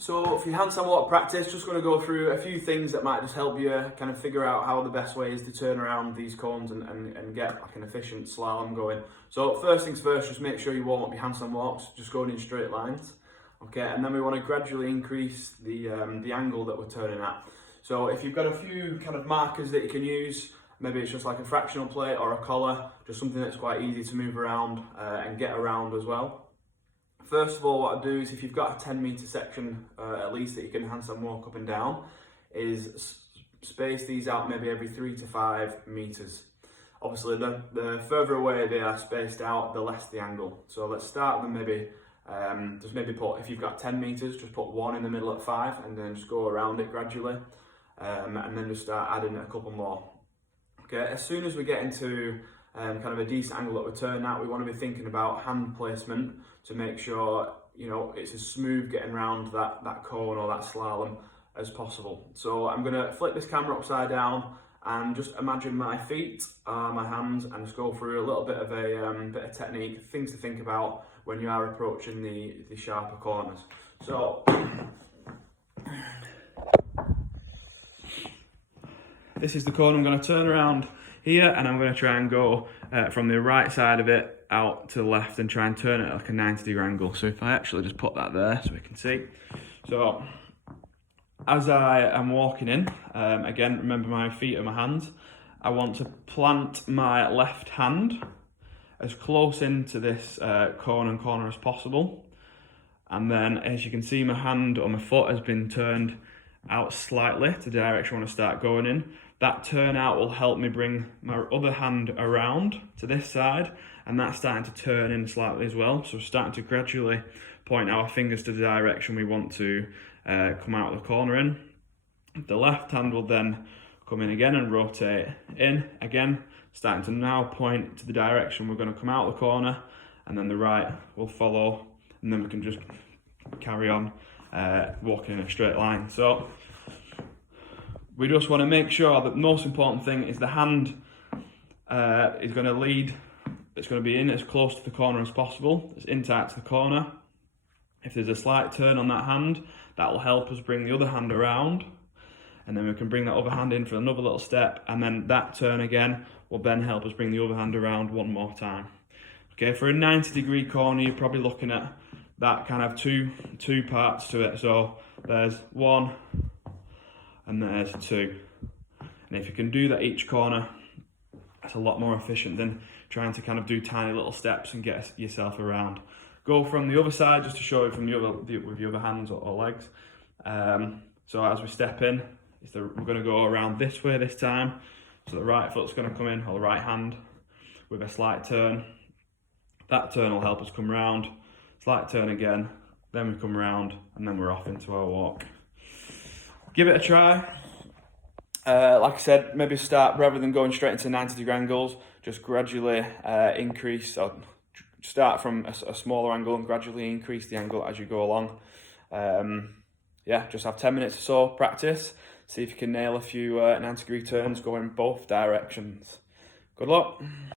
So for your handstand walk practice, just going to go through a few things that might just help you kind of figure out how the best way is to turn around these cones and get like an efficient slalom going. So first things first, just make sure you warm up your handstand walks, just going in straight lines. Okay, and then we want to gradually increase the angle that we're turning at. So if you've got a few kind of markers that you can use, maybe it's just like a fractional plate or a collar, just something that's quite easy to move around and get around as well. First of all, what I do is if you've got a 10-meter section at least that you can handstand walk up and down, is space these out maybe every 3 to 5 meters. Obviously, the further away they are spaced out, the less the angle. So let's start with maybe, just maybe put, if you've got 10 meters, just put 1 in the middle at 5 and then just go around it gradually. And then just start adding a couple more. Okay, as soon as we get into kind of a decent angle that we're turning at, we want to be thinking about hand placement to make sure, you know, it's as smooth getting around that cone or that slalom as possible. So I'm going to flip this camera upside down and just imagine my feet, my hands, and just go through a little bit of a technique, things to think about when you are approaching the sharper corners. So this is the cone. I'm going to turn around here and I'm going to try and go from the right side of it out to the left and try and turn it like a 90-degree angle. So if I actually just put that there so we can see. So as I am walking in, again, remember my feet and my hands, I want to plant my left hand as close into this cone and corner as possible. And then as you can see, my hand or my foot has been turned out slightly to the direction I want to start going in. That turnout will help me bring my other hand around to this side, and that's starting to turn in slightly as well. So we're starting to gradually point our fingers to the direction we want to come out of the corner in. The left hand will then come in again and rotate in again, starting to now point to the direction we're going to come out of the corner, and then the right will follow, and then we can just carry on walking in a straight line. So we just want to make sure that the most important thing is the hand is going to lead. It's going to be in as close to the corner as possible, as in tight to the corner. If there's a slight turn on that hand, that will help us bring the other hand around, and then we can bring that other hand in for another little step, and then that turn again will then help us bring the other hand around one more time. Okay, for a 90-degree corner, you're probably looking at that kind of two parts to it. So there's 1 and there's 2. And if you can do that each corner, that's a lot more efficient than trying to kind of do tiny little steps and get yourself around. Go from the other side just to show it from with your other hands or legs. So as we step in, we're going to go around this way this time. So the right foot's going to come in, or the right hand, with a slight turn. That turn will help us come round. Slight turn again, then we come round, and then we're off into our walk. Give it a try. Like I said, maybe start, rather than going straight into 90-degree angles, just gradually increase, or start from a smaller angle and gradually increase the angle as you go along. Yeah, just have 10 minutes or so, practice, see if you can nail a few 90-degree turns going both directions. Good luck.